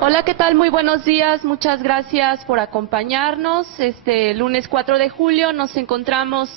Hola, ¿qué tal? Muy buenos días. Muchas gracias por acompañarnos. Este lunes 4 de julio nos encontramos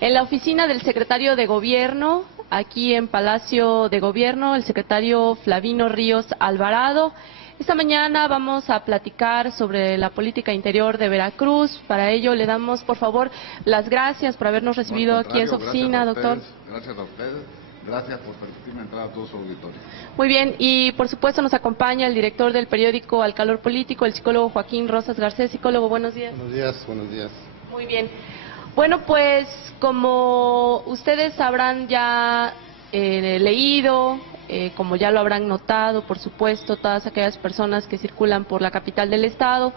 en la oficina del secretario de Gobierno, aquí en Palacio de Gobierno, el secretario Flavino Ríos Alvarado. Esta mañana vamos a platicar sobre la política interior de Veracruz. Para ello le damos, por favor, las gracias por habernos recibido aquí en su oficina, doctor. Gracias a ustedes. Gracias por permitirme entrar a todo su auditorio. Muy bien, y por supuesto nos acompaña el director del periódico Al Calor Político, el psicólogo Joaquín Rosas Garcés. Psicólogo, buenos días. Buenos días, buenos días. Muy bien. Bueno, pues como ustedes habrán ya leído, como ya lo habrán notado, por supuesto, todas aquellas personas que circulan por la capital del estado,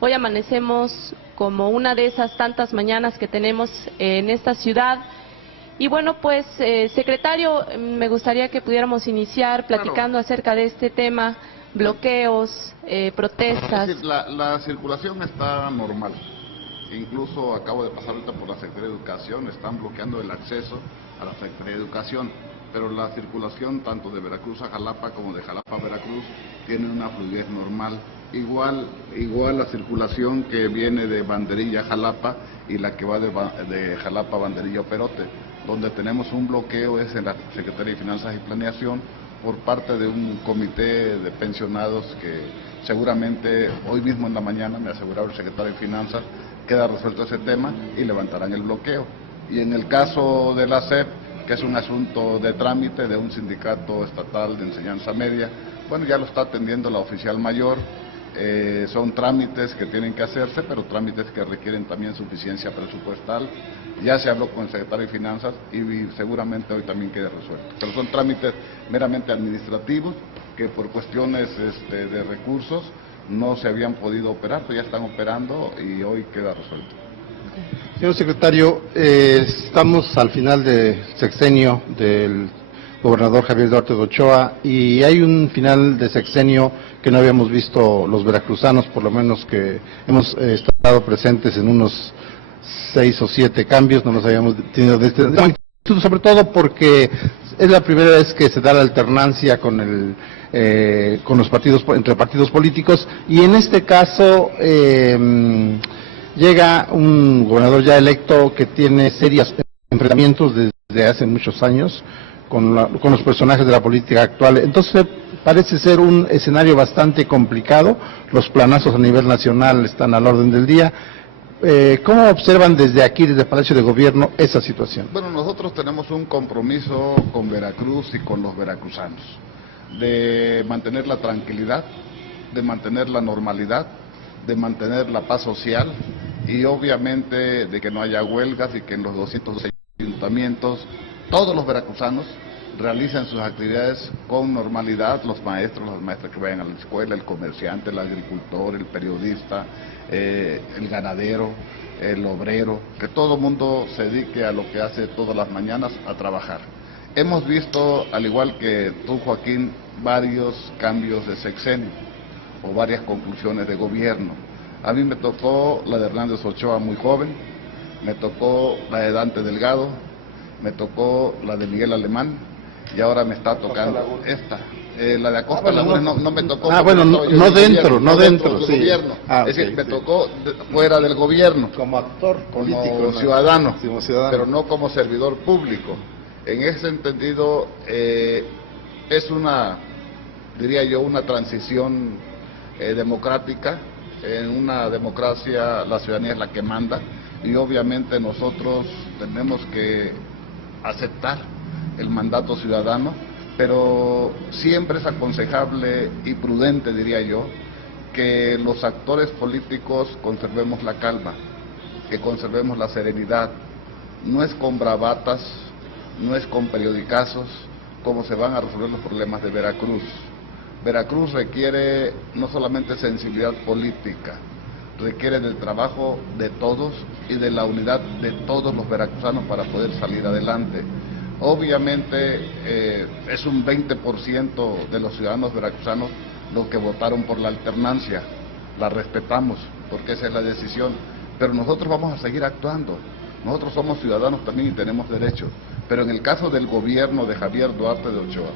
hoy amanecemos como una de esas tantas mañanas que tenemos en esta ciudad. Y bueno, pues, secretario, me gustaría que pudiéramos iniciar platicando acerca de este tema, bloqueos, protestas. Es decir, la circulación está normal. Incluso acabo de pasar ahorita por la Secretaría de Educación, están bloqueando el acceso a la Secretaría de Educación, pero la circulación tanto de Veracruz a Jalapa como de Jalapa a Veracruz tiene una fluidez normal. Igual la circulación que viene de Banderilla a Jalapa y la que va de Jalapa a Banderilla a Perote. Donde tenemos un bloqueo es en la Secretaría de Finanzas y Planeación por parte de un comité de pensionados que seguramente hoy mismo en la mañana, me aseguraba el secretario de Finanzas, queda resuelto ese tema y levantarán el bloqueo. Y en el caso de la SEP, que es un asunto de trámite de un sindicato estatal de enseñanza media, bueno, ya lo está atendiendo la oficial mayor. Son trámites que tienen que hacerse, pero trámites que requieren también suficiencia presupuestal. Ya se habló con el secretario de Finanzas y seguramente hoy también quede resuelto. Pero son trámites meramente administrativos que por cuestiones de recursos no se habían podido operar, pero ya están operando y hoy queda resuelto. Señor secretario, estamos al final del sexenio del gobernador Javier Duarte de Ochoa y hay un final de sexenio que no habíamos visto los veracruzanos, por lo menos que hemos estado presentes en unos 6 o 7 cambios, no los habíamos tenido de este magnitud, sobre todo porque es la primera vez que se da la alternancia con los partidos, entre partidos políticos, y en este caso llega un gobernador ya electo que tiene serios enfrentamientos desde hace muchos años con los personajes de la política actual. Entonces parece ser un escenario bastante complicado. Los planazos a nivel nacional están al orden del día. ¿Cómo observan desde aquí, desde el Palacio de Gobierno, esa situación? Bueno, nosotros tenemos un compromiso con Veracruz y con los veracruzanos de mantener la tranquilidad, de mantener la normalidad, de mantener la paz social y obviamente de que no haya huelgas y que en los 200 ayuntamientos todos los veracruzanos realicen sus actividades con normalidad, los maestros, las maestras que vayan a la escuela, el comerciante, el agricultor, el periodista, el ganadero, el obrero, que todo el mundo se dedique a lo que hace todas las mañanas, a trabajar. Hemos visto, al igual que tú, Joaquín, varios cambios de sexenio o varias conclusiones de gobierno. A mí me tocó la de Hernández Ochoa muy joven, me tocó la de Dante Delgado, me tocó la de Miguel Alemán y ahora me está tocando esta. La de Acosta Laguna no me tocó. Bueno, no dentro del sí. Gobierno. Es decir, me tocó fuera del gobierno. Como actor político. Como ciudadano, pero no como servidor público. En ese entendido, es una, diría yo, una transición democrática. En una democracia la ciudadanía es la que manda y obviamente nosotros tenemos que aceptar el mandato ciudadano, pero siempre es aconsejable y prudente, diría yo, que los actores políticos conservemos la calma, que conservemos la serenidad. No es con bravatas, no es con periodicazos como se van a resolver los problemas de Veracruz. Veracruz requiere no solamente sensibilidad política, requiere del trabajo de todos y de la unidad de todos los veracruzanos para poder salir adelante. Obviamente es un 20% de los ciudadanos veracruzanos los que votaron por la alternancia, la respetamos porque esa es la decisión, pero nosotros vamos a seguir actuando. Nosotros somos ciudadanos también y tenemos derechos, pero en el caso del gobierno de Javier Duarte de Ochoa,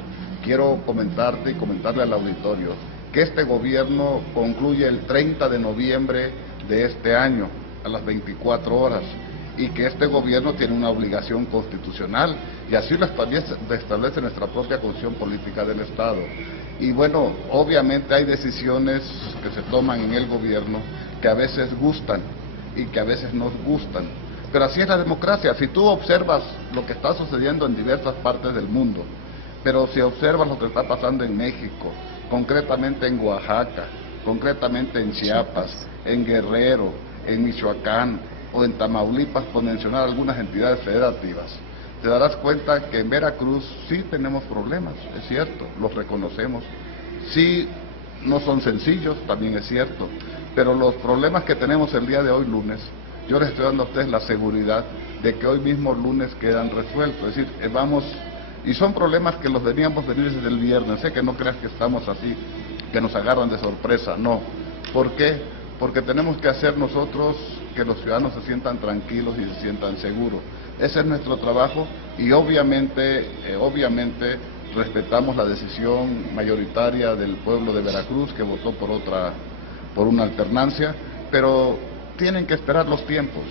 quiero comentarte y comentarle al auditorio que este gobierno concluye el 30 de noviembre de este año, a las 24 horas, y que este gobierno tiene una obligación constitucional, y así lo establece nuestra propia Constitución Política del Estado. Y bueno, obviamente hay decisiones que se toman en el gobierno que a veces gustan y que a veces nos gustan, pero así es la democracia. Si tú observas lo que está sucediendo en diversas partes del mundo, pero si observas lo que está pasando en México, concretamente en Oaxaca, concretamente en Chiapas, en Guerrero, en Michoacán o en Tamaulipas, por mencionar algunas entidades federativas, te darás cuenta que en Veracruz sí tenemos problemas, es cierto, los reconocemos, sí no son sencillos, también es cierto, pero los problemas que tenemos el día de hoy lunes, yo les estoy dando a ustedes la seguridad de que hoy mismo lunes quedan resueltos, es decir, vamos, y son problemas que los veníamos venir desde el viernes, sé que no creas que estamos así, que nos agarran de sorpresa, no, ¿por qué? Porque tenemos que hacer nosotros que los ciudadanos se sientan tranquilos y se sientan seguros. Ese es nuestro trabajo y obviamente respetamos la decisión mayoritaria del pueblo de Veracruz que votó por una alternancia, pero tienen que esperar los tiempos.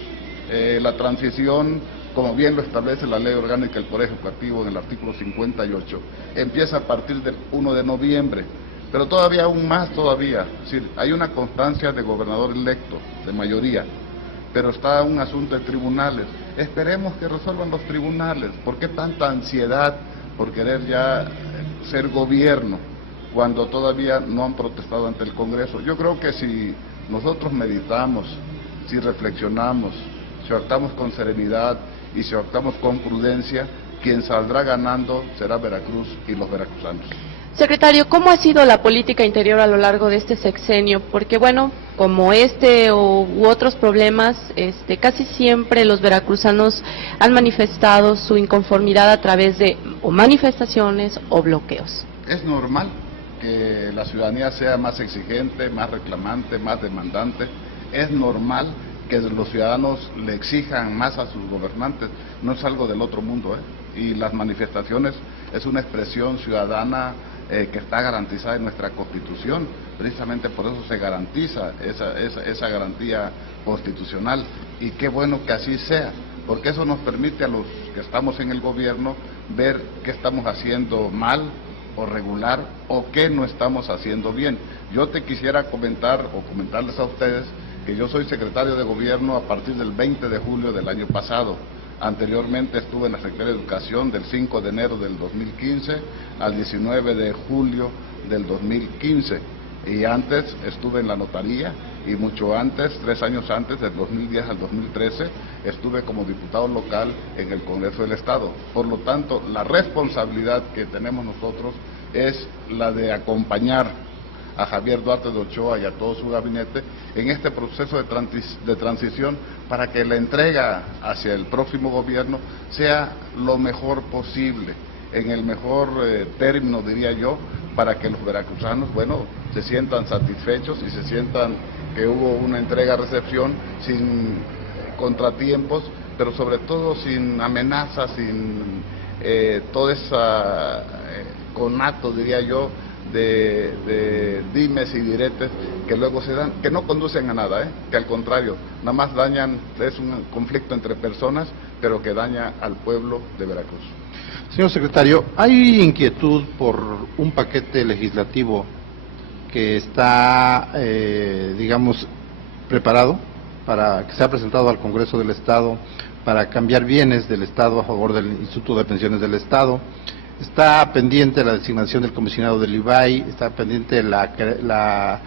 La transición, como bien lo establece la Ley Orgánica del Poder Ejecutivo en el artículo 58, empieza a partir del 1 de noviembre. Pero todavía aún más todavía, es decir, hay una constancia de gobernador electo, de mayoría, pero está un asunto de tribunales. Esperemos que resuelvan los tribunales. ¿Por qué tanta ansiedad por querer ya ser gobierno cuando todavía no han protestado ante el Congreso? Yo creo que si nosotros meditamos, si reflexionamos, si actuamos con serenidad y si actuamos con prudencia, quien saldrá ganando será Veracruz y los veracruzanos. Secretario, ¿cómo ha sido la política interior a lo largo de este sexenio? Porque bueno, como u otros problemas, casi siempre los veracruzanos han manifestado su inconformidad a través de o manifestaciones o bloqueos. Es normal que la ciudadanía sea más exigente, más reclamante, más demandante. Es normal que los ciudadanos le exijan más a sus gobernantes. No es algo del otro mundo, Y las manifestaciones es una expresión ciudadana que está garantizada en nuestra Constitución, precisamente por eso se garantiza esa garantía constitucional, y qué bueno que así sea, porque eso nos permite a los que estamos en el gobierno ver qué estamos haciendo mal o regular o qué no estamos haciendo bien. Yo te quisiera comentarles a ustedes que yo soy secretario de gobierno a partir del 20 de julio del año pasado. Anteriormente estuve en la Secretaría de Educación del 5 de enero del 2015 al 19 de julio del 2015, y antes estuve en la notaría, y mucho antes, 3 años antes, del 2010 al 2013, estuve como diputado local en el Congreso del Estado. Por lo tanto, la responsabilidad que tenemos nosotros es la de acompañar a Javier Duarte de Ochoa y a todo su gabinete en este proceso de transición para que la entrega hacia el próximo gobierno sea lo mejor posible, en el mejor término, diría yo, para que los veracruzanos, se sientan satisfechos y se sientan que hubo una entrega-recepción sin contratiempos, pero sobre todo sin amenazas, sin todo ese conato, diría yo, de dimes y diretes que luego se dan, que no conducen a nada, que al contrario, nada más dañan, es un conflicto entre personas, pero que daña al pueblo de Veracruz. Señor secretario, hay inquietud por un paquete legislativo que está, preparado para que sea presentado al Congreso del Estado para cambiar bienes del Estado a favor del Instituto de Pensiones del Estado. Está pendiente la designación del comisionado del IBAI, está pendiente la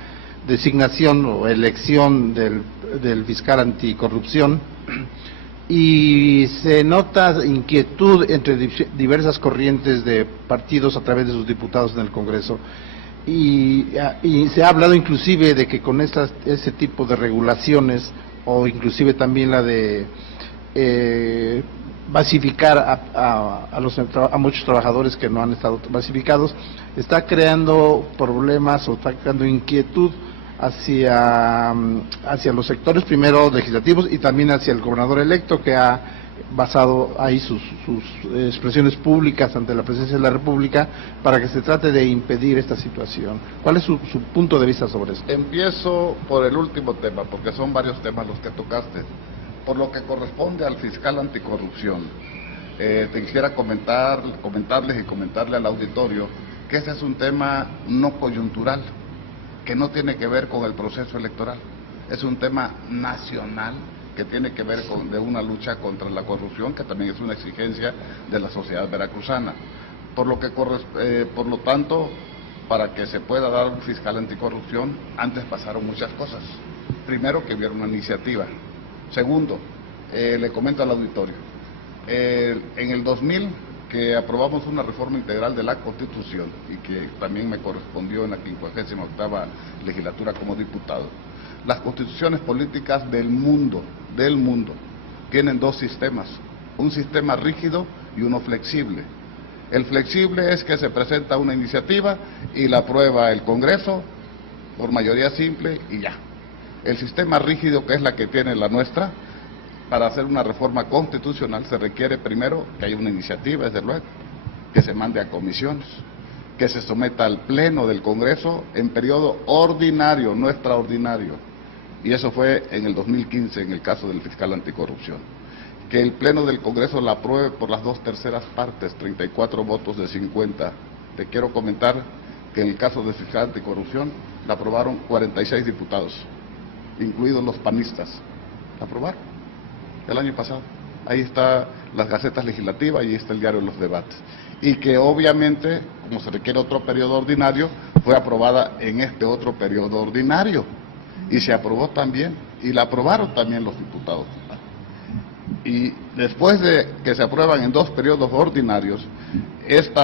designación o elección del fiscal anticorrupción, y se nota inquietud entre diversas corrientes de partidos a través de sus diputados en el Congreso. Y se ha hablado inclusive de que con ese tipo de regulaciones, o inclusive también la de basificar a muchos trabajadores que no han estado basificados, está creando problemas o está creando inquietud hacia los sectores primero legislativos y también hacia el gobernador electo, que ha basado ahí sus expresiones públicas ante la Presidencia de la República para que se trate de impedir esta situación. ¿Cuál es su punto de vista sobre esto? Empiezo por el último tema, porque son varios temas los que tocaste. Por lo que corresponde al fiscal anticorrupción, te quisiera comentarles y comentarle al auditorio que este es un tema no coyuntural, que no tiene que ver con el proceso electoral, es un tema nacional que tiene que ver de una lucha contra la corrupción, que también es una exigencia de la sociedad veracruzana. Por lo tanto, para que se pueda dar un fiscal anticorrupción, antes pasaron muchas cosas. Primero, que hubiera una iniciativa. Segundo, le comento al auditorio, en el 2000, que aprobamos una reforma integral de la Constitución y que también me correspondió en la 58ª legislatura como diputado. Las constituciones políticas del mundo, tienen dos sistemas, un sistema rígido y uno flexible. El flexible es que se presenta una iniciativa y la aprueba el Congreso por mayoría simple y ya. El sistema rígido, que es la que tiene la nuestra, para hacer una reforma constitucional se requiere primero que haya una iniciativa, desde luego, que se mande a comisiones, que se someta al Pleno del Congreso en periodo ordinario, no extraordinario. Y eso fue en el 2015, en el caso del fiscal anticorrupción. Que el Pleno del Congreso la apruebe por las 2/3 partes, 34 votos de 50. Te quiero comentar que en el caso del fiscal anticorrupción la aprobaron 46 diputados, incluidos los panistas. La aprobaron el año pasado. Ahí está las gacetas legislativas y ahí está el diario de los debates. Y que obviamente, como se requiere otro periodo ordinario, fue aprobada en este otro periodo ordinario. Y se aprobó también, y la aprobaron también los diputados. Y después de que se aprueban en 2 periodos ordinarios, este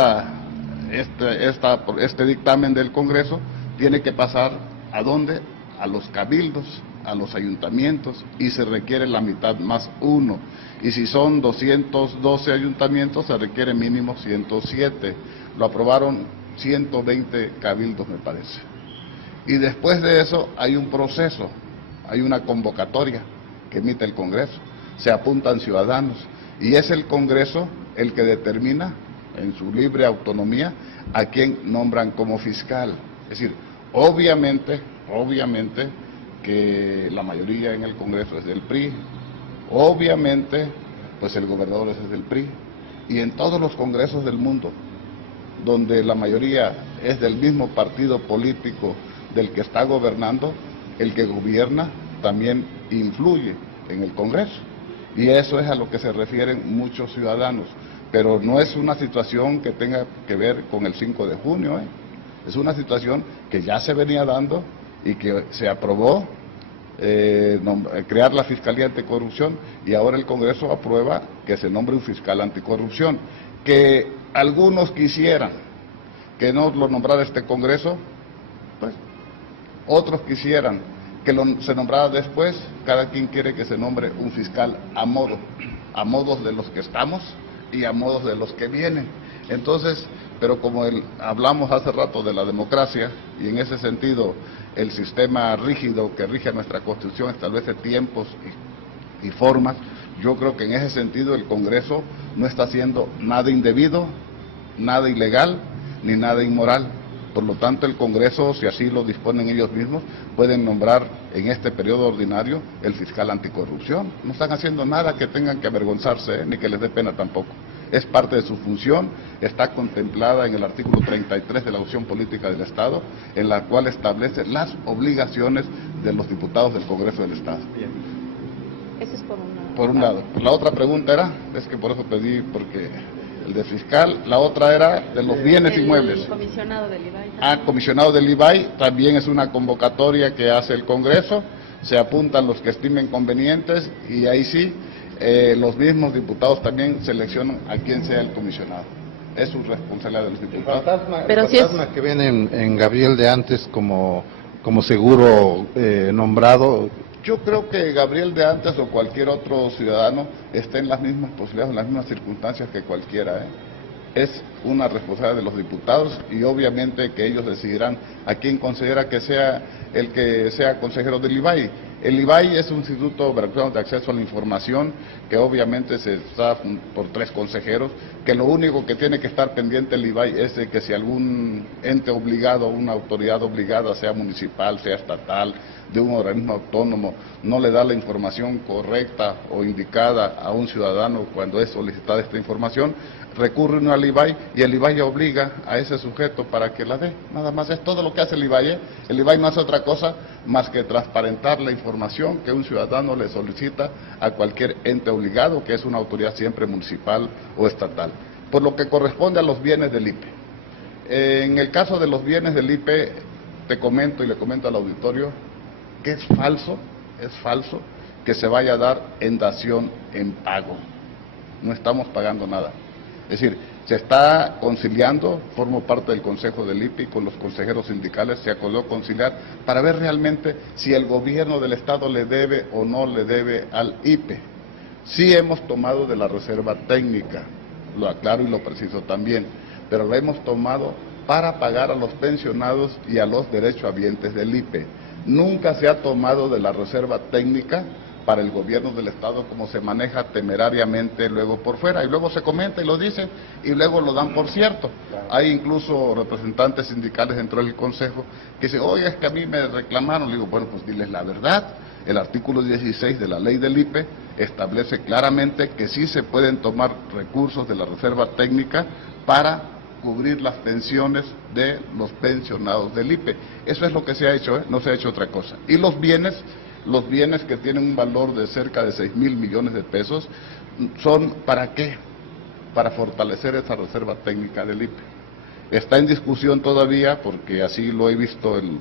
dictamen del Congreso tiene que pasar ¿a dónde? A los cabildos, a los ayuntamientos, y se requiere la mitad más 1. Y si son 212 ayuntamientos, se requiere mínimo 107. Lo aprobaron 120 cabildos, me parece. Y después de eso hay un proceso, hay una convocatoria que emite el Congreso, se apuntan ciudadanos, y es el Congreso el que determina, en su libre autonomía, a quién nombran como fiscal. Es decir, obviamente que la mayoría en el Congreso es del PRI, obviamente pues el gobernador es del PRI, y en todos los congresos del mundo, donde la mayoría es del mismo partido político del que está gobernando, el que gobierna también influye en el Congreso, y eso es a lo que se refieren muchos ciudadanos, pero no es una situación que tenga que ver con el 5 de junio, es una situación que ya se venía dando y que se aprobó crear la Fiscalía Anticorrupción, y ahora el Congreso aprueba que se nombre un fiscal anticorrupción, que algunos quisieran que no lo nombrara este Congreso, pues otros quisieran que se nombrara después. Cada quien quiere que se nombre un fiscal a modos de los que estamos y a modos de los que vienen. Entonces, pero como hablamos hace rato de la democracia, y en ese sentido el sistema rígido que rige nuestra Constitución establece tiempos y formas, yo creo que en ese sentido el Congreso no está haciendo nada indebido, nada ilegal, ni nada inmoral. Por lo tanto, el Congreso, si así lo disponen ellos mismos, pueden nombrar en este periodo ordinario el fiscal anticorrupción. No están haciendo nada que tengan que avergonzarse, ni que les dé pena tampoco. Es parte de su función, está contemplada en el artículo 33 de la Constitución Política del Estado, en la cual establece las obligaciones de los diputados del Congreso del Estado. Bien. Eso es por un lado. La otra pregunta es que por eso pedí, porque el de fiscal, la otra era de los bienes inmuebles. El comisionado del IBAI. Comisionado del IBAI, también es una convocatoria que hace el Congreso, se apuntan los que estimen convenientes, y ahí sí, los mismos diputados también seleccionan a quien sea el comisionado. Es su responsabilidad de los diputados. El fantasma que ven en Gabriel de Antes como seguro nombrado. Yo creo que Gabriel de Antes o cualquier otro ciudadano está en las mismas posibilidades, en las mismas circunstancias que cualquiera. es una responsabilidad de los diputados y obviamente que ellos decidirán a quién considera que sea el que sea consejero del IBAI. El IBAI es un Instituto Veracruzano de Acceso a la Información que obviamente se está por 3 consejeros, que lo único que tiene que estar pendiente el IBAI es de que si algún ente obligado, una autoridad obligada, sea municipal, sea estatal, de un organismo autónomo, no le da la información correcta o indicada a un ciudadano cuando es solicitada esta información, recurre uno al IBAI y el IBAI obliga a ese sujeto para que la dé. Nada más es todo lo que hace el IBAI. El IBAI no hace otra cosa más que transparentar la información que un ciudadano le solicita a cualquier ente obligado, que es una autoridad siempre municipal o estatal. Por lo que corresponde a los bienes del IPE. En el caso de los bienes del IPE, te comento y le comento al auditorio que es falso que se vaya a dar en dación en pago. No estamos pagando nada. Es decir, se está conciliando, formo parte del Consejo del IPE y con los consejeros sindicales se acordó conciliar para ver realmente si el gobierno del Estado le debe o no le debe al IPE. Sí hemos tomado de la reserva técnica, lo aclaro y lo preciso también, pero lo hemos tomado para pagar a los pensionados y a los derechohabientes del IPE. Nunca se ha tomado de la reserva técnica para el gobierno del Estado como se maneja temerariamente luego por fuera, y luego se comenta y lo dicen, y luego lo dan por cierto. Hay incluso representantes sindicales dentro del Consejo que dicen, oye, es que a mí me reclamaron. Le digo, bueno, pues diles la verdad. El artículo 16 de la ley del IPE establece claramente que sí se pueden tomar recursos de la reserva técnica para cubrir las pensiones de los pensionados del IPE. Eso es lo que se ha hecho, no se ha hecho otra cosa. Y los bienes que tienen un valor de cerca de 6,000 millones de pesos, ¿son para qué? Para fortalecer esa reserva técnica del IPE. Está en discusión todavía, porque así lo he visto el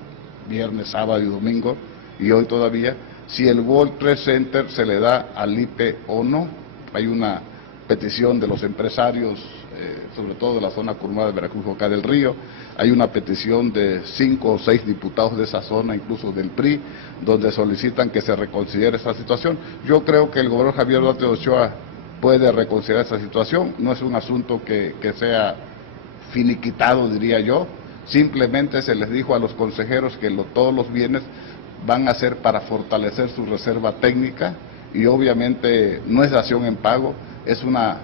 viernes, sábado y domingo, y hoy todavía, si el World Trade Center se le da al IPE o no. Hay una petición de los empresarios, sobre todo de la zona conurbada de Veracruz, Boca del Río. Hay una petición de 5 o 6 diputados de esa zona, incluso del PRI, donde solicitan que se reconsidere esa situación. Yo creo que el gobernador Javier Duarte de Ochoa puede reconsiderar esa situación. No es un asunto que sea finiquitado, diría yo. Simplemente se les dijo a los consejeros que todos los bienes van a ser para fortalecer su reserva técnica, y obviamente no es dación en pago, es una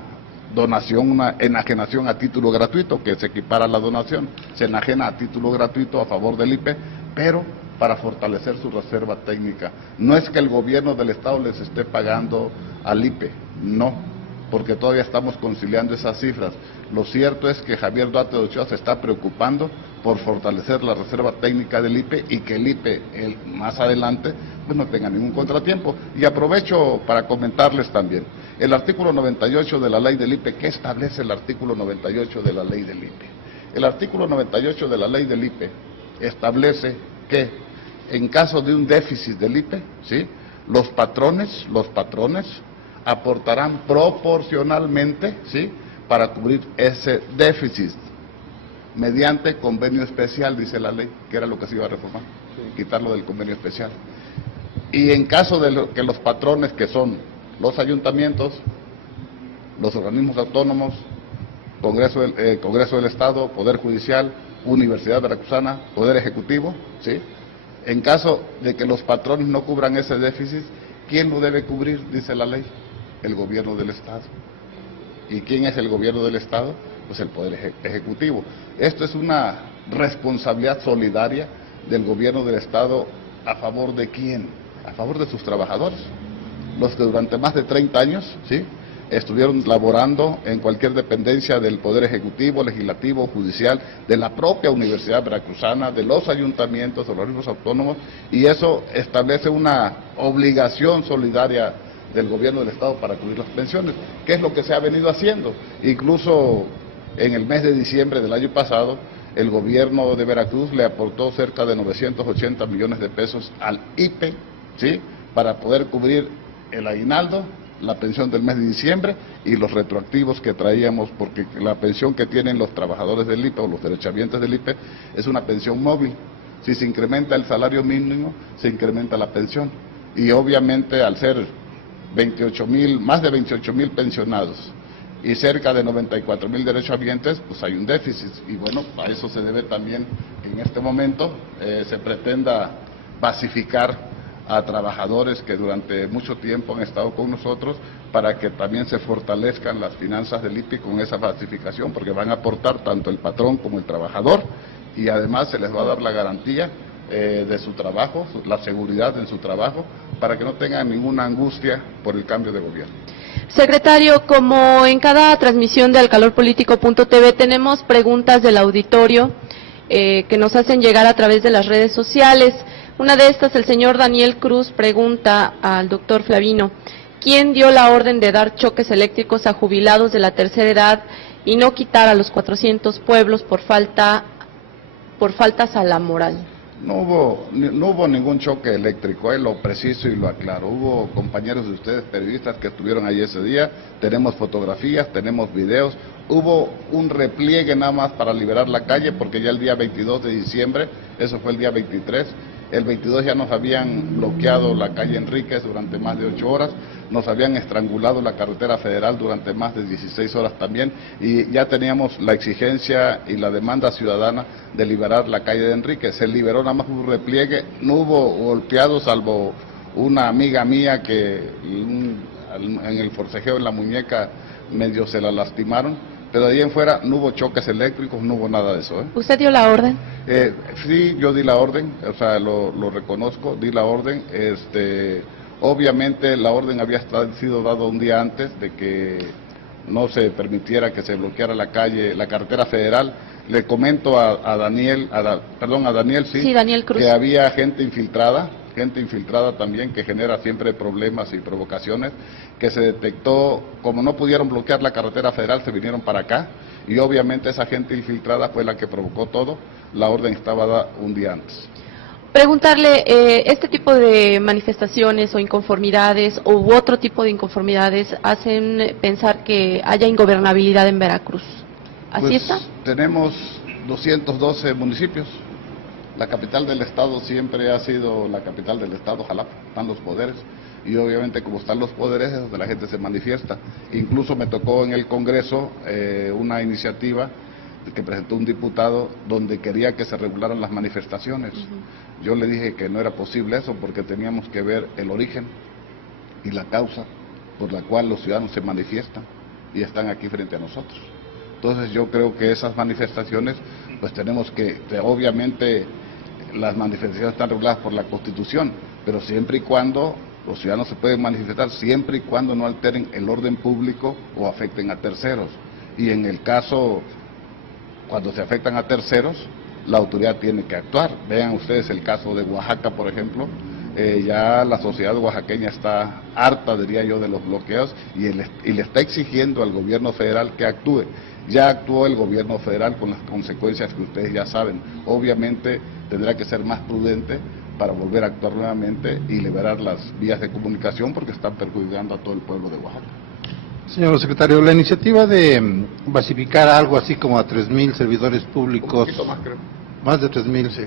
donación, una enajenación a título gratuito, que se equipara a la donación, se enajena a título gratuito a favor del IPE, pero para fortalecer su reserva técnica. No es que el gobierno del Estado les esté pagando al IPE, no, porque todavía estamos conciliando esas cifras. Lo cierto es que Javier Duarte de Ochoa se está preocupando por fortalecer la reserva técnica del IPE y que el IPE más adelante pues no tenga ningún contratiempo. Y aprovecho para comentarles también el artículo 98 de la ley del IPE. ¿Qué establece el artículo 98 de la ley del IPE? El artículo 98 de la ley del IPE establece que en caso de un déficit del IPE, ¿sí?, los patrones aportarán proporcionalmente, ¿sí?, para cubrir ese déficit mediante convenio especial, dice la ley, que era lo que se iba a reformar, quitarlo del convenio especial. Y en caso de que los patrones, que son los ayuntamientos, los organismos autónomos, Congreso del Estado, Poder Judicial, Universidad Veracruzana, Poder Ejecutivo, ¿sí?, en caso de que los patrones no cubran ese déficit, ¿quién lo debe cubrir? Dice la ley, el gobierno del Estado. ¿Y quién es el gobierno del Estado? Pues el Poder Ejecutivo. Esto es una responsabilidad solidaria del gobierno del Estado. ¿A favor de quién? A favor de sus trabajadores, los que durante más de 30 años, ¿sí?, estuvieron laborando en cualquier dependencia del Poder Ejecutivo, Legislativo, Judicial, de la propia Universidad Veracruzana, de los ayuntamientos, de los organismos autónomos, y eso establece una obligación solidaria del gobierno del Estado para cubrir las pensiones, que es lo que se ha venido haciendo. Incluso en el mes de diciembre del año pasado, el gobierno de Veracruz le aportó cerca de 980 millones de pesos al IPE, ¿sí?, para poder cubrir el aguinaldo, la pensión del mes de diciembre y los retroactivos que traíamos, porque la pensión que tienen los trabajadores del IPE o los derechohabientes del IPE es una pensión móvil. Si se incrementa el salario mínimo, se incrementa la pensión. Y obviamente al ser más de 28,000 pensionados y cerca de 94,000 derechohabientes, pues hay un déficit. Y bueno, a eso se debe también que en este momento se pretenda basificar a trabajadores que durante mucho tiempo han estado con nosotros, para que también se fortalezcan las finanzas del IPI con esa basificación, porque van a aportar tanto el patrón como el trabajador, y además se les va a dar la garantía de su trabajo, la seguridad en su trabajo, para que no tengan ninguna angustia por el cambio de gobierno. Secretario, como en cada transmisión de alcalorpolitico.tv tenemos preguntas del auditorio que nos hacen llegar a través de las redes sociales. Una de estas, el señor Daniel Cruz pregunta al doctor Flavino: ¿quién dio la orden de dar choques eléctricos a jubilados de la tercera edad y no quitar a los 400 pueblos por faltas a la moral? No hubo ningún choque eléctrico, lo preciso y lo aclaro. Hubo compañeros de ustedes, periodistas, que estuvieron allí ese día, tenemos fotografías, tenemos videos. Hubo un repliegue nada más para liberar la calle, porque ya el día 22 de diciembre, eso fue el día 23, el 22 ya nos habían bloqueado la calle Enríquez durante más de 8 horas, nos habían estrangulado la carretera federal durante más de 16 horas también, y ya teníamos la exigencia y la demanda ciudadana de liberar la calle de Enríquez. Se liberó nada más un repliegue, no hubo golpeados, salvo una amiga mía que en el forcejeo en la muñeca medio se la lastimaron. Pero de ahí en fuera no hubo choques eléctricos, no hubo nada de eso. ¿Usted dio la orden? Sí, yo di la orden, o sea, lo reconozco, di la orden. Obviamente la orden había sido dada un día antes de que no se permitiera que se bloqueara la calle, la carretera federal. Le comento a Daniel, sí, Daniel Cruz, que había gente infiltrada también, que genera siempre problemas y provocaciones, que se detectó. Como no pudieron bloquear la carretera federal, se vinieron para acá, y obviamente esa gente infiltrada fue la que provocó todo. La orden estaba dada un día antes. Preguntarle, este tipo de manifestaciones o inconformidades u otro tipo de inconformidades hacen pensar que haya ingobernabilidad en Veracruz. ¿Así pues está? Tenemos 212 municipios. La capital del estado siempre ha sido la capital del estado, Jalapa, están los poderes, y obviamente como están los poderes es donde la gente se manifiesta. Incluso me tocó en el Congreso una iniciativa que presentó un diputado donde quería que se regularan las manifestaciones. Yo le dije que no era posible eso, porque teníamos que ver el origen y la causa por la cual los ciudadanos se manifiestan y están aquí frente a nosotros. Entonces yo creo que esas manifestaciones, pues tenemos que obviamente las manifestaciones están reguladas por la Constitución, pero siempre y cuando los ciudadanos se pueden manifestar, siempre y cuando no alteren el orden público o afecten a terceros. Y en el caso, cuando se afectan a terceros, la autoridad tiene que actuar. Vean ustedes el caso de Oaxaca, por ejemplo. Ya la sociedad oaxaqueña está harta, diría yo, de los bloqueos, y le está exigiendo al gobierno federal que actúe. Ya actuó el gobierno federal con las consecuencias que ustedes ya saben. Obviamente tendrá que ser más prudente para volver a actuar nuevamente y liberar las vías de comunicación, porque están perjudicando a todo el pueblo de Oaxaca. Señor secretario, la iniciativa de basificar algo así como a 3,000 servidores públicos, Un poquito más, creo. Más de 3,000, sí,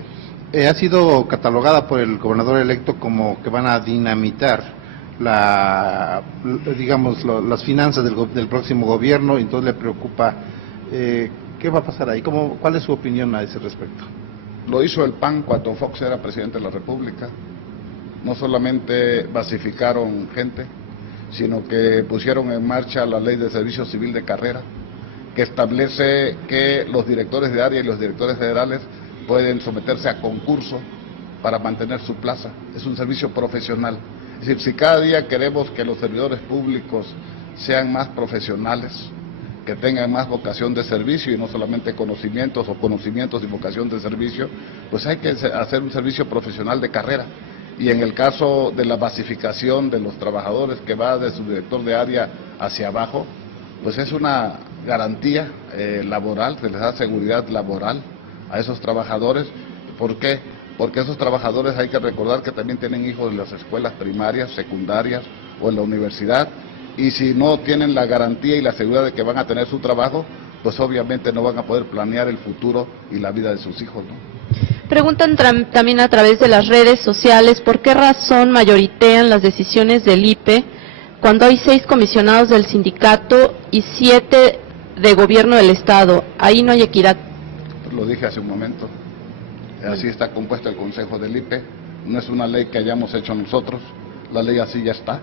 ha sido catalogada por el gobernador electo como que van a dinamitar las finanzas del próximo gobierno, y entonces le preocupa qué va a pasar ahí. ¿Cuál es su opinión a ese respecto? Lo hizo el PAN cuando Fox era presidente de la República. No solamente basificaron gente, sino que pusieron en marcha la ley de servicio civil de carrera, que establece que los directores de área y los directores federales pueden someterse a concurso para mantener su plaza. Es un servicio profesional. Es decir, si cada día queremos que los servidores públicos sean más profesionales, que tengan más vocación de servicio y no solamente conocimientos y vocación de servicio, pues hay que hacer un servicio profesional de carrera. Y en el caso de la basificación de los trabajadores, que va de su director de área hacia abajo, pues es una garantía laboral, se les da seguridad laboral a esos trabajadores. ¿Por qué? Porque esos trabajadores hay que recordar que también tienen hijos en las escuelas primarias, secundarias o en la universidad, y si no tienen la garantía y la seguridad de que van a tener su trabajo, pues obviamente no van a poder planear el futuro y la vida de sus hijos, ¿no? Preguntan también a través de las redes sociales por qué razón mayoritean las decisiones del IPE cuando hay 6 comisionados del sindicato y 7 de gobierno del Estado? Ahí no hay equidad. Lo dije hace un momento. Así está compuesto el Consejo del IPE. No es una ley que hayamos hecho nosotros. La ley así ya está.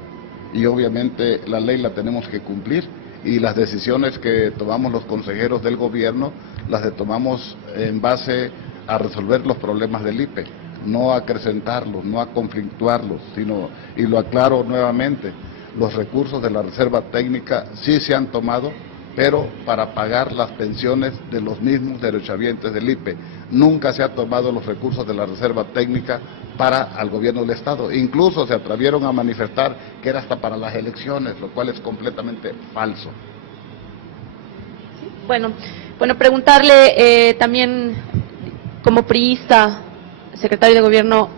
Y obviamente la ley la tenemos que cumplir. Y las decisiones que tomamos los consejeros del gobierno, las tomamos en base a resolver los problemas del IPE. No a acrecentarlos, no a conflictuarlos, sino, y lo aclaro nuevamente, los recursos de la reserva técnica sí se han tomado, pero para pagar las pensiones de los mismos derechohabientes del IPE. Nunca se ha tomado los recursos de la reserva técnica para el gobierno del Estado. Incluso se atrevieron a manifestar que era hasta para las elecciones, lo cual es completamente falso. Bueno, preguntarle también como priista, secretario de Gobierno,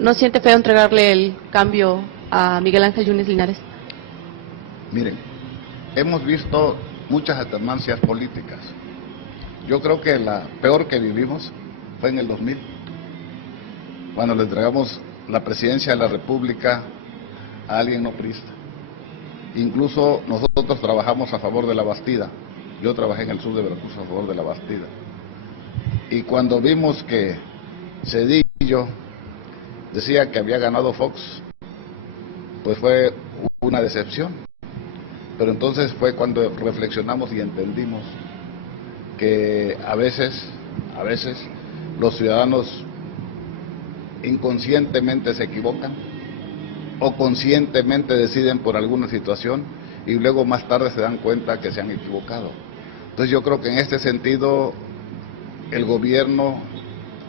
¿no siente feo entregarle el cambio a Miguel Ángel Yunes Linares? Miren, hemos visto muchas alternancias políticas. Yo creo que la peor que vivimos fue en el 2000, cuando le entregamos la presidencia de la República a alguien no priista. Incluso nosotros trabajamos a favor de la Bastida. Yo trabajé en el sur de Veracruz a favor de la Bastida. Y cuando vimos que Cedillo decía que había ganado Fox, pues fue una decepción. Pero entonces fue cuando reflexionamos y entendimos que a veces los ciudadanos inconscientemente se equivocan o conscientemente deciden por alguna situación y luego más tarde se dan cuenta que se han equivocado. Entonces yo creo que en este sentido el gobierno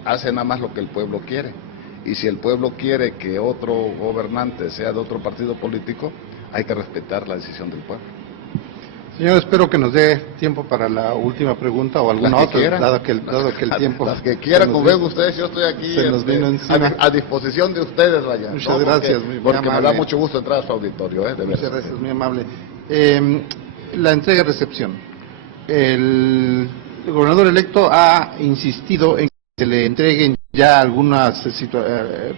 hace nada más lo que el pueblo quiere, y si el pueblo quiere que otro gobernante sea de otro partido político, hay que respetar la decisión del pueblo. Señor, espero que nos dé tiempo para la última pregunta o alguna otra, dado que el tiempo... Las que quieran, como ven ustedes, yo estoy aquí a disposición de ustedes, vaya. Muchas gracias, porque me da mucho gusto entrar a su auditorio, de verdad. Muchas gracias, muy amable. La entrega y recepción. El gobernador electo ha insistido en que se le entreguen ya algunas,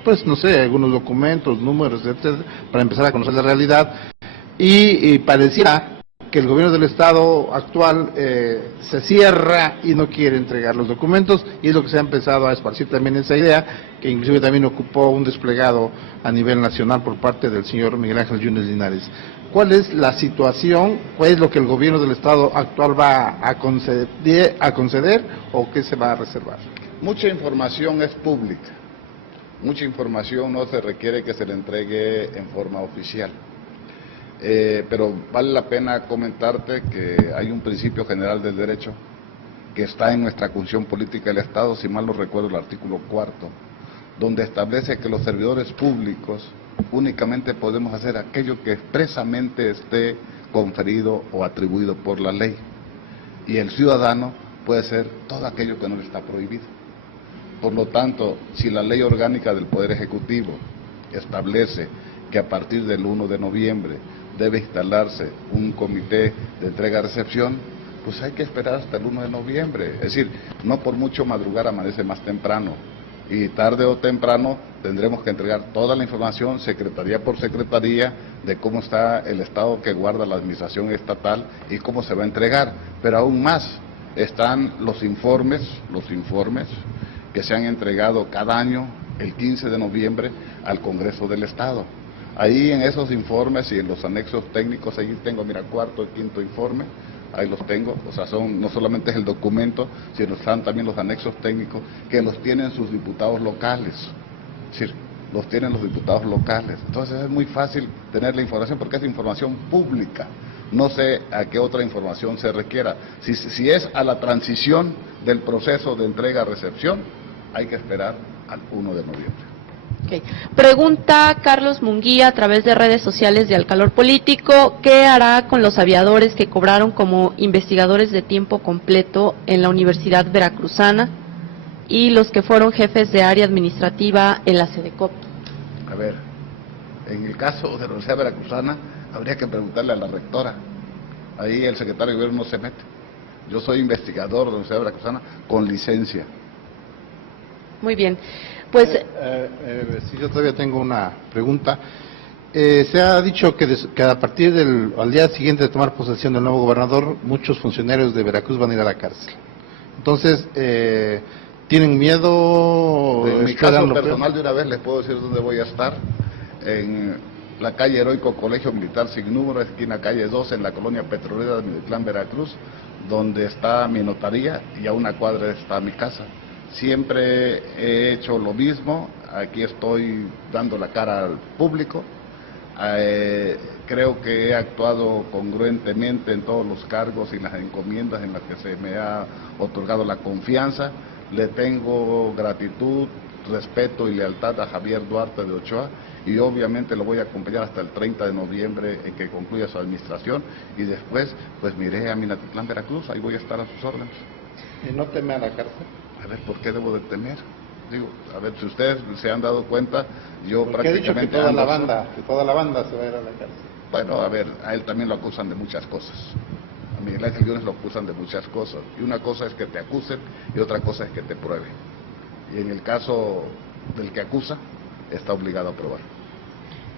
pues no sé, algunos documentos, números, etcétera, para empezar a conocer la realidad, y pareciera que el gobierno del Estado actual se cierra y no quiere entregar los documentos, y es lo que se ha empezado a esparcir también esa idea, que inclusive también ocupó un desplegado a nivel nacional por parte del señor Miguel Ángel Yunes Linares. ¿Cuál es la situación? ¿Cuál es lo que el gobierno del Estado actual va a conceder o qué se va a reservar? Mucha información es pública, mucha información no se requiere que se le entregue en forma oficial. Pero vale la pena comentarte que hay un principio general del derecho que está en nuestra Constitución Política del Estado, si mal no recuerdo el artículo 4º, donde establece que los servidores públicos únicamente podemos hacer aquello que expresamente esté conferido o atribuido por la ley, y el ciudadano puede hacer todo aquello que no le está prohibido. Por lo tanto, si la ley orgánica del Poder Ejecutivo establece que a partir del 1 de noviembre debe instalarse un comité de entrega-recepción, pues hay que esperar hasta el 1 de noviembre. Es decir, no por mucho madrugar amanece más temprano. Y tarde o temprano tendremos que entregar toda la información, secretaría por secretaría, de cómo está el estado que guarda la administración estatal y cómo se va a entregar. Pero aún más, están los informes que se han entregado cada año, el 15 de noviembre, al Congreso del Estado. Ahí en esos informes y en los anexos técnicos, ahí tengo, mira, cuarto y quinto informe, ahí los tengo, o sea, no solamente es el documento, sino están también los anexos técnicos que los tienen sus diputados locales, es decir, los tienen los diputados locales. Entonces es muy fácil tener la información porque es información pública, no sé a qué otra información se requiera. Si es a la transición del proceso de entrega-recepción, hay que esperar al 1 de noviembre. Okay. Pregunta Carlos Munguía a través de redes sociales de Al Calor Político, ¿qué hará con los aviadores que cobraron como investigadores de tiempo completo en la Universidad Veracruzana y los que fueron jefes de área administrativa en la SEDECOP? A ver, en el caso de la Universidad Veracruzana habría que preguntarle a la rectora, ahí el secretario de Gobierno no se mete. Yo soy investigador de la Universidad Veracruzana con licencia. Muy bien. Pues si yo todavía tengo una pregunta. Se ha dicho que a partir al día siguiente de tomar posesión del nuevo gobernador, muchos funcionarios de Veracruz van a ir a la cárcel. Entonces, ¿tienen miedo? En mi caso personal, de una vez les puedo decir dónde voy a estar. En la calle Heroico Colegio Militar Sin Número, esquina calle 2, en la colonia petrolera de Miditlán, Veracruz, donde está mi notaría y a una cuadra está mi casa. Siempre he hecho lo mismo, aquí estoy dando la cara al público. Creo que he actuado congruentemente en todos los cargos y las encomiendas en las que se me ha otorgado la confianza. Le tengo gratitud, respeto y lealtad a Javier Duarte de Ochoa y obviamente lo voy a acompañar hasta el 30 de noviembre en que concluya su administración y después pues me iré a Minatitlán, Veracruz, ahí voy a estar a sus órdenes. ¿Y no teme a la cárcel? A ver, ¿por qué debo de temer? Digo, a ver, si ustedes se han dado cuenta, yo porque prácticamente... ha dicho que toda la banda se va a ir a la cárcel. Bueno, a ver, a él también lo acusan de muchas cosas. A Miguel Ángel Yunes lo acusan de muchas cosas. Y una cosa es que te acusen y otra cosa es que te prueben. Y en el caso del que acusa, está obligado a probar.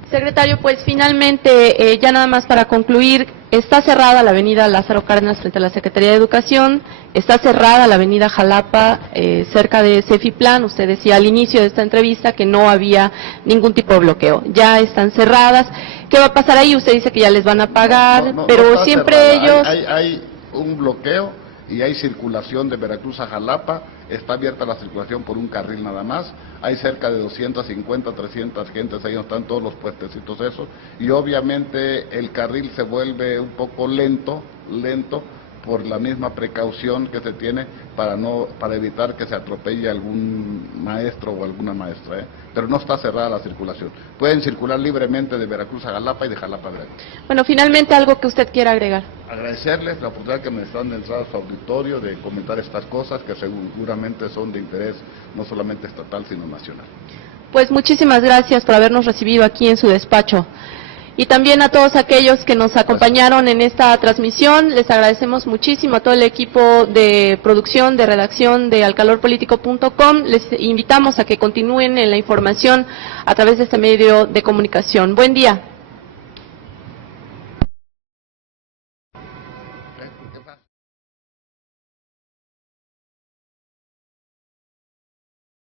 Secretario, pues finalmente, ya nada más para concluir, está cerrada la avenida Lázaro Cárdenas frente a la Secretaría de Educación, está cerrada la avenida Jalapa cerca de Cefiplan. Usted decía al inicio de esta entrevista que no había ningún tipo de bloqueo, ya están cerradas. ¿Qué va a pasar ahí? Usted dice que ya les van a pagar, pero no siempre cerrada. ellos... Hay un bloqueo y hay circulación de Veracruz a Jalapa, está abierta la circulación por un carril nada más, hay cerca de 250, 300 gentes, ahí están todos los puestecitos esos, y obviamente el carril se vuelve un poco lento por la misma precaución que se tiene para evitar que se atropelle algún maestro o alguna maestra, pero no está cerrada la circulación. Pueden circular libremente de Veracruz a Jalapa y de Jalapa a Veracruz. Bueno, finalmente algo que usted quiera agregar. Agradecerles la oportunidad que me están de entrar a su auditorio de comentar estas cosas que seguramente son de interés no solamente estatal sino nacional. Pues muchísimas gracias por habernos recibido aquí en su despacho. Y también a todos aquellos que nos acompañaron en esta transmisión, les agradecemos muchísimo a todo el equipo de producción, de redacción de alcalorpolitico.com. Les invitamos a que continúen en la información a través de este medio de comunicación. Buen día.